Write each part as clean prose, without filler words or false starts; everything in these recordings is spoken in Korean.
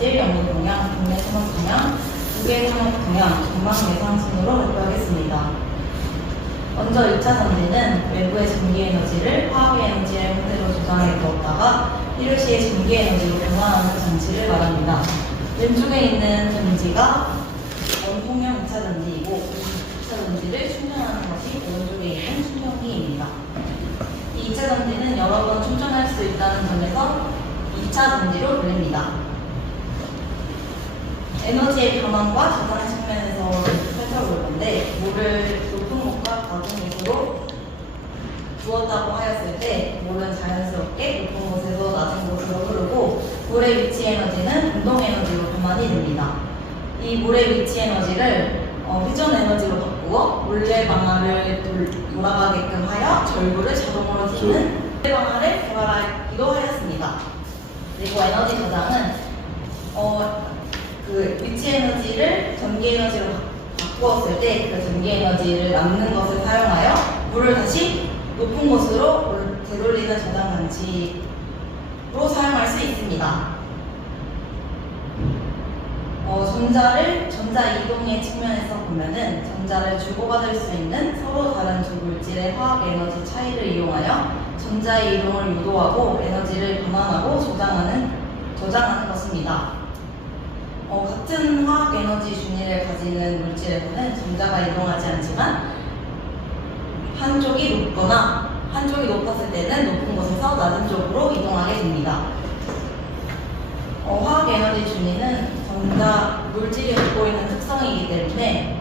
물질, 연구 동향, 국내 산업 동향, 국외 산업 동향, 전망 예상 순으로 발표하겠습니다. 먼저 2차 전지는 외부의 전기에너지를 화학의 에너지의 형태로 조장해 두었다가 필요시에 전기에너지로 변환하는 장치를 말합니다. 왼쪽에 있는 전지가 원통형 2차 전지이고 2차 전지를 충전하는 것이 오른쪽에 있는 충전기입니다. 이 2차 전지는 여러 번 충전할 수 있다는 점에서 2차 전지로 불립니다. 에너지의 변환과 저장 측면에서 살펴볼 건데, 물을 높은 곳과 낮은 곳으로 두었다고 하였을 때 물은 자연스럽게 높은 곳에서 낮은 곳으로 흐르고, 물의 위치 에너지는 운동 에너지로 변환이 됩니다. 이 물의 위치 에너지를 회전 에너지로 바꾸어 물레 방아를 돌아가게끔 하여 절구를 자동으로 휘는 물레 방아를 개발하기도 하였습니다. 그리고 에너지 저장은 그 위치 에너지를 전기 에너지로 바꾸었을 때 그 전기 에너지를 남는 것을 사용하여 물을 다시 높은 곳으로 되돌리는 저장 장치로 사용할 수 있습니다. 전자 이동의 측면에서 보면은 전자를 주고받을 수 있는 서로 다른 두 물질의 화학 에너지 차이를 이용하여 전자의 이동을 유도하고 에너지를 변환하고 저장하는 것입니다. 같은 화학 에너지 준위를 가지는 물질에서는 전자가 이동하지 않지만 한쪽이 높거나 한쪽이 높았을 때는 높은 곳에서 낮은 쪽으로 이동하게 됩니다. 화학 에너지 준위는 물질이 갖고 있는 특성이기 때문에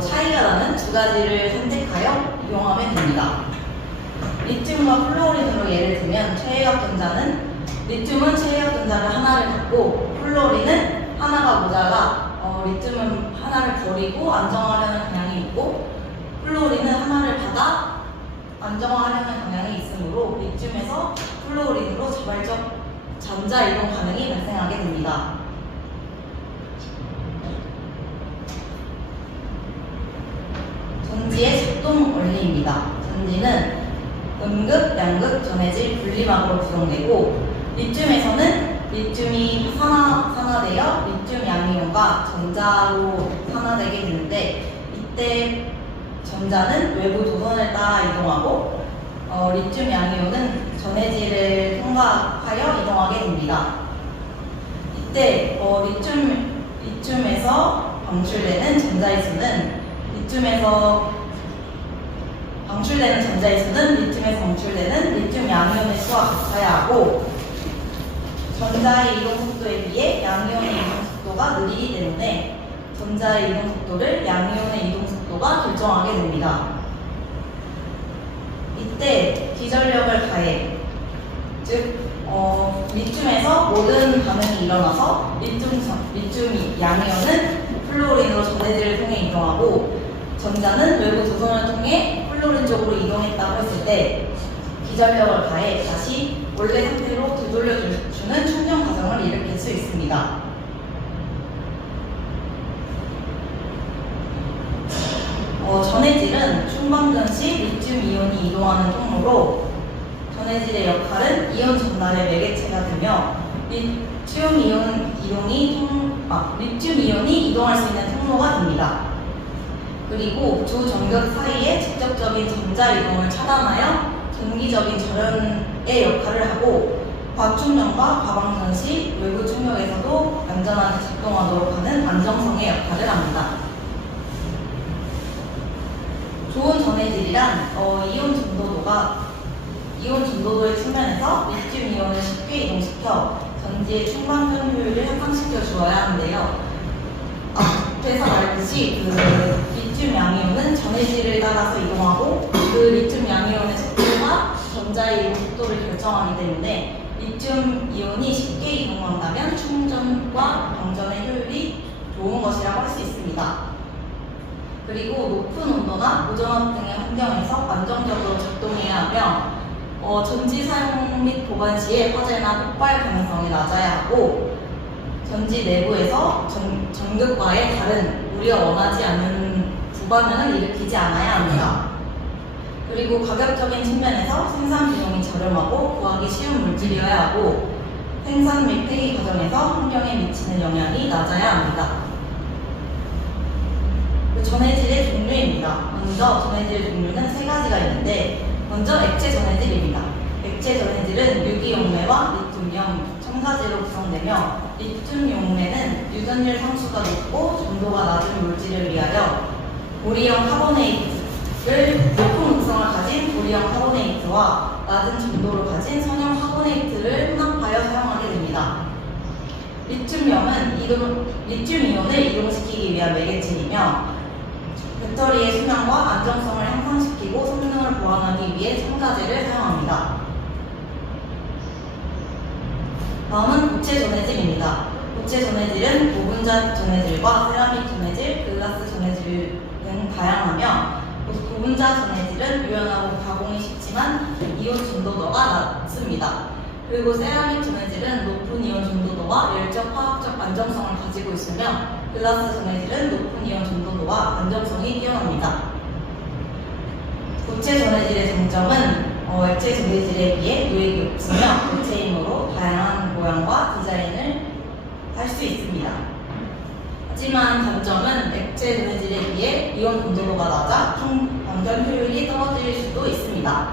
차이가 나는 두 가지를 선택하여 이용하면 됩니다. 리튬과 플루오린으로 예를 들면 리튬은 최외각 전자를 하나를 갖고 플루오린은 하나가 모자라 리튬은 하나를 버리고 안정화하려는 경향이 있고 플루오린은 하나를 받아 안정화하려는 경향이 있으므로 리튬에서 플루오린으로 자발적 전자 이동 반응이 발생하게 됩니다. 전지의 작동 원리입니다. 전지는 음극, 양극, 전해질, 분리막으로 구성되고 리튬에서는 리튬이 산화되어 리튬 양이온과 전자로 산화되게 되는데, 이때 전자는 외부 도선을 따라 이동하고 리튬 양이온은 전해질을 통과하여 이동하게 됩니다. 이때 리튬에서 방출되는 전자의 수는 리튬에서 방출되는 리튬 양이온의 수와 같아야 하고, 전자의 이동 속도에 비해 양이온의 이동 속도가 느리기 때문에 전자의 이동 속도를 양이온의 이동 속도가 결정하게 됩니다. 이때 기전력을 가해, 즉 리튬에서 모든 반응이 일어나서 리튬 양이온은 플루오린으로 전해질을 통해 이동하고 전자는 외부 도선을 통해 플루오린 쪽으로 이동했다고 했을 때 기전력을 가해 다시 원래 상태로 되돌려주는 충전 과정을 일으킬 수 있습니다. 전해질은 충방전 시 리튬 이온이 이동하는 통로로, 전해질의 역할은 이온 전달의 매개체가 되며 리튬 이온이 이동할 수 있는 통로가 됩니다. 그리고 두 전극 사이에 직접적인 전자 이동을 차단하여 전기적인 절연의 역할을 하고, 과충전과 과방전 시 외부 충격에서도 안전하게 작동하도록 하는 안정성의 역할을 합니다. 좋은 전해질이란 이온 전도도의 측면에서 리튬 이온을 쉽게 이동시켜 전지의 충방전 효율을 향상시켜 주어야 하는데요. 앞에서 말했듯이 리튬 양이온은 전해질을 따라서 이동하고 그 리튬 양이온의 속도가 전자의 이동 속도를 결정하기 때문에 리튬 이온이 쉽게 이동한다면 충전과 방전의 효율이 좋은 것이라고 할 수 있습니다. 그리고 높은 온도나 고전압 등의 환경에서 안정적으로 작동해야 하며 전지 사용 및 보관 시에 화재나 폭발 가능성이 낮아야 하고, 전지 내부에서 전극과의 다른 우리가 원하지 않는 부반응을 일으키지 않아야 합니다. 그리고 가격적인 측면에서 생산 비용이 저렴하고 구하기 쉬운 물질이어야 하고, 생산 및 폐기 과정에서 환경에 미치는 영향이 낮아야 합니다. 전해질의 종류입니다. 먼저 전해질의 종류는 세 가지가 있는데, 먼저 액체 전해질입니다. 액체 전해질은 유기용매와 리튬이온, 첨가제로 구성되며, 리튬 용매는 유전율 상수가 높고 점도가 낮은 물질을 위하여 보리형 카보네이트를 높은 극성을 가진 보리형 카보네이트와 낮은 점도를 가진 선형 카보네이트를 혼합하여 사용하게 됩니다. 리튬이온은 이동시키기 위한 매개체이며 배터리의 수명과 안정성을 향상시키고 성능을 보완하기 위해 첨가제를 사용합니다. 다음은 고체 전해질입니다. 고체 전해질은 고분자 전해질과 세라믹 전해질, 글라스 전해질 등 다양하며, 고분자 전해질은 유연하고 가공이 쉽지만 이온 전도도가 낮습니다. 그리고 세라믹 전해질은 높은 이온 전도도와 열적 화학적 안정성을 가지고 있으며, 글라스 전해질은 높은 이온 전도도와 안정성이 뛰어납니다. 고체 전해질의 장점은 액체 전해질에 비해 유액이 없으며 고체이므로 다양한 모양과 디자인을 할 수 있습니다. 하지만 단점은 액체 전해질에 비해 이온 전도도가 낮아 방전 효율이 떨어질 수도 있습니다.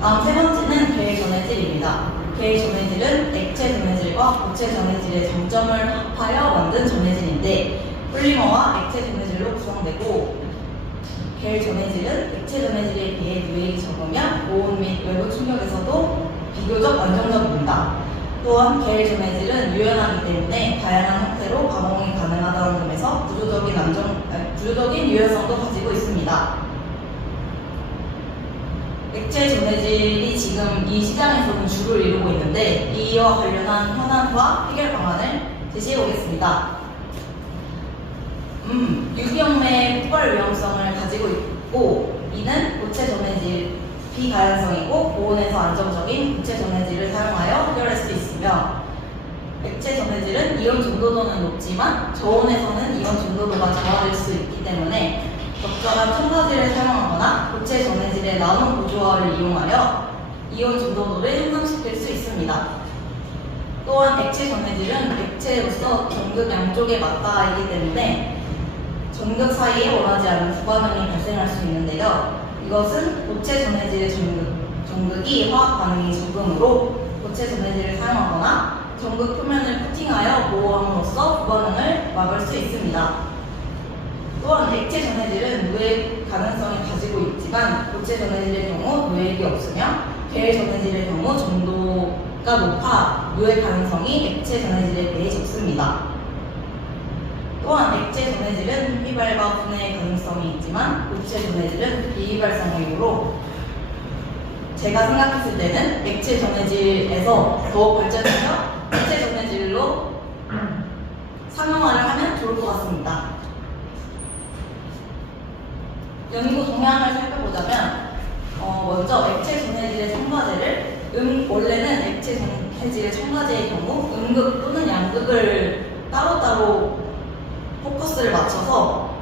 다음 세 번째는 계열 전해질입니다. 계열 전해질은 액체 전해질과 고체 전해질의 장점을 합하여 만든 전해질인데, 폴리머와 액체 전해질로 구성되고, 계열 전해질은 액체 전해질에 비해 유액이 적으며 고온 및 외부 충격에서도 비교적 안정적입니다. 또한 계열 전해질은 유연하기 때문에 다양한 형태로 가공이 가능하다는 점에서 구조적인 유연성도 가지고 있습니다. 액체 전해질이 지금 이 시장에서는 주를 이루고 있는데, 이와 관련한 현안과 해결 방안을 제시해 보겠습니다. 유기용매의 폭발 위험성을 가지고 있고, 이는 고체 전해질 비가연성이고 고온에서 안정적인 고체 전해질을 사용하여 해결할 수 있으며, 액체 전해질은 이온 전도도는 높지만 저온에서는 이온 전도도가 저하될 수 있기 때문에 적절한 첨가제를 사용하거나 고체 전해질의 나노 고조화를 이용하여 이온 전도도를 향상시킬 수 있습니다. 또한 액체 전해질은 액체로서 전극 양쪽에 맞닿아 있기 때문에 전극 사이에 원하지 않는 부반응이 발생할 수 있는데요. 이것은 고체 전해질의 전극이 화학 반응이 적음으로 고체 전해질을 사용하거나 전극 표면을 코팅하여 보호함으로써 부반응을 막을 수 있습니다. 또한 액체 전해질은 누액 가능성이 가지고 있지만 고체 전해질의 경우 누액이 없으며, 계열 전해질의 경우 점도가 높아 누액 가능성이 액체 전해질에 비해 적습니다. 또한 액체 전해질은 휘발과 분해 가능성이 있지만 고체 전해질은 비휘발성이므로 제가 생각했을 때는 액체 전해질에서 더욱 발전해서 액체 전해질로 상용화를 하면 좋을 것 같습니다. 연구 동향을 살펴보자면, 먼저 액체 전해질의 첨가제를 원래는 액체 전해질의 첨가제의 경우 음극 또는 양극을 따로따로 포커스를 맞춰서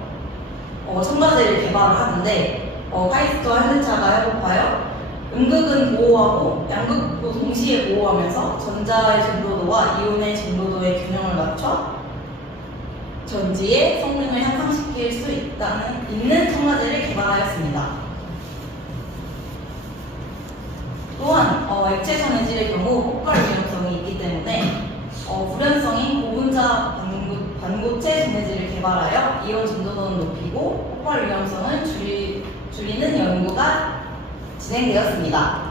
첨가제를 개발을 하는데, 카이스트와 현대차가 협업하여 음극은 보호하고 양극도 동시에 보호하면서 전자의 전도도와 이온의 전도도의 균형을 맞춰 전지의 성능을 향상시킬 수 있는 첨가제를 개발하였습니다. 또한 액체 전해질의 경우 폭발 위험성이 있기 때문에 불연성인 고분자 반고체 전해질을 개발하여 이온 전도도는 높이고 폭발 위험성을 줄이는 연구가 진행되었습니다.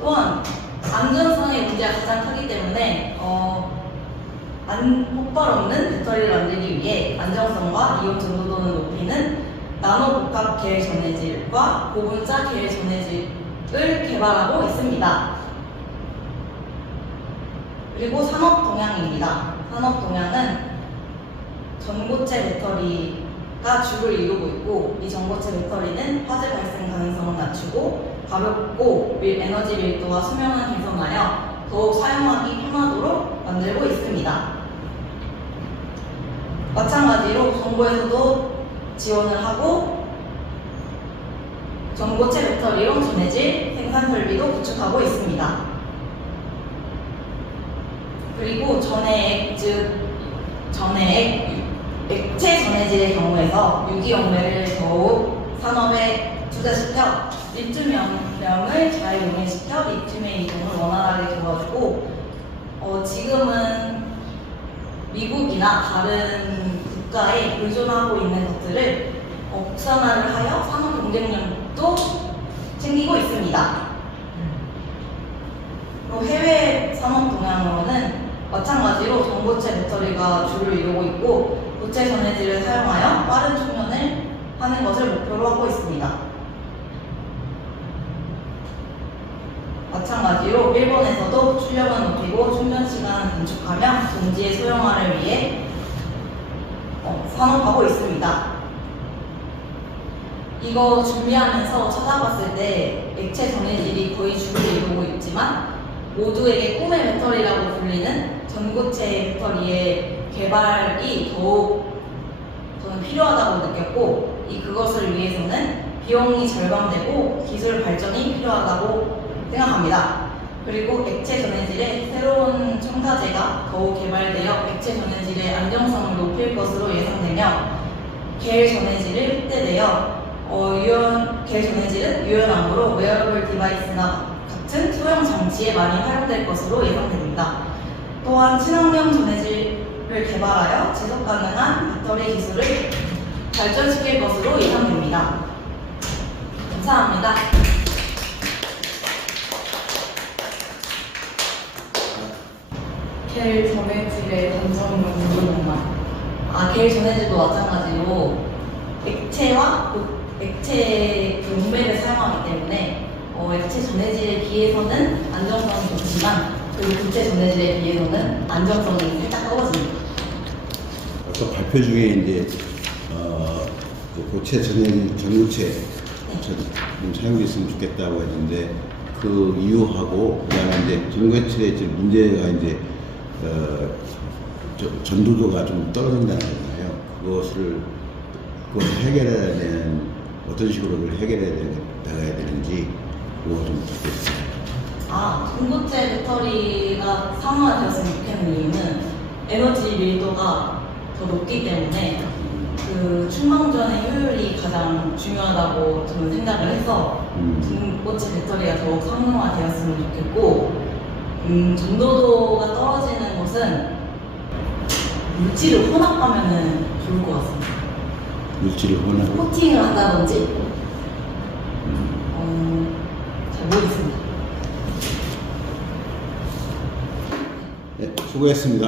또한 안전성의 문제가 가장 크기 때문에 폭발 없는 배터리를 만들기 위해 안정성과 이온 전도도를 높이는 나노 복합 계열 전해질과 고분자 계열 전해질을 개발하고 있습니다. 그리고 산업 동향입니다. 산업 동향은 전고체 배터리가 주를 이루고 있고, 이 전고체 배터리는 화재 발생 가능성을 낮추고 가볍고 에너지 밀도와 수명을 개선하여 더욱 사용하기 편하도록 만들고 있습니다. 마찬가지로 정부에서도 지원을 하고 전고체 배터리용 전해질 생산 설비도 구축하고 있습니다. 그리고 전해액, 즉 액체 전해질의 경우에서 유기용매를 더욱 산업에 투자시켜 리튬염을 잘 용해시켜 리튬의 이동을 원활하게 도와주고 지금은 미국이나 다른 국가에 의존하고 있는 것들을 국산화를 하여 산업 경쟁력도 챙기고 있습니다. 해외 산업 동향으로는 마찬가지로 전고체 배터리가 주를 이루고 있고 고체 전해질을 사용하여 빠른 충전을 하는 것을 목표로 하고 있습니다. 마찬가지로 일본에서도 출력을 높이고 충전 시간을 단축하며 전지의 소형화를 위해 산업하고 있습니다. 이거 준비하면서 찾아봤을 때 액체 전해질이 거의 주를 이루고 있지만 모두에게 꿈의 배터리라고 불리는 전고체 배터리의 개발이 더욱 저는 필요하다고 느꼈고 그것을 위해서는 비용이 절감되고 기술 발전이 필요하다고 생각합니다. 그리고 액체 전해질의 새로운 첨가제가 더욱 개발되어 액체 전해질의 안정성을 높일 것으로 예상되며 겔 전해질을 확대되어 겔 전해질은 유연함으로 웨어러블 디바이스나 같은 소형 장치에 많이 활용될 것으로 예상됩니다. 또한 친환경 전해질을 개발하여 지속 가능한 배터리 기술을 발전시킬 것으로 예상됩니다. 감사합니다. 겔 전해질의 단점은 궁금한. 겔 전해질도 마찬가지로 액체 용매를 사용하기 때문에 액체 전해질에 비해서는 안정성이 좋지만 그리고 고체 전해질에 비해서는 안정성이 살짝 떨어집니다. 또 발표 중에 이제 그 고체 전해질 전고체 좀 사용됐으면 좋겠다고 했는데 그 이유하고 그다음에 이제 전고체의 문제가 이제 전도도가 좀 떨어진다는 거잖아요. 그것을 해결해야 되는 어떤 식으로 그걸 해결해야 나가야 되는지 그거 좀 듣겠습니다. 전고체 배터리가 상용화되었으면 좋겠는 이유는 에너지 밀도가 더 높기 때문에 그 충망전의 효율이 가장 중요하다고 저는 생각을 해서 전고체 배터리가 더욱 상용화되었으면 좋겠고 전도도가 떨어지는 것은 물질을 혼합하면 좋을 것 같습니다. 물질을 혼합? 코팅을 한다든지 잘 모르겠습니다. 네, 수고했습니다.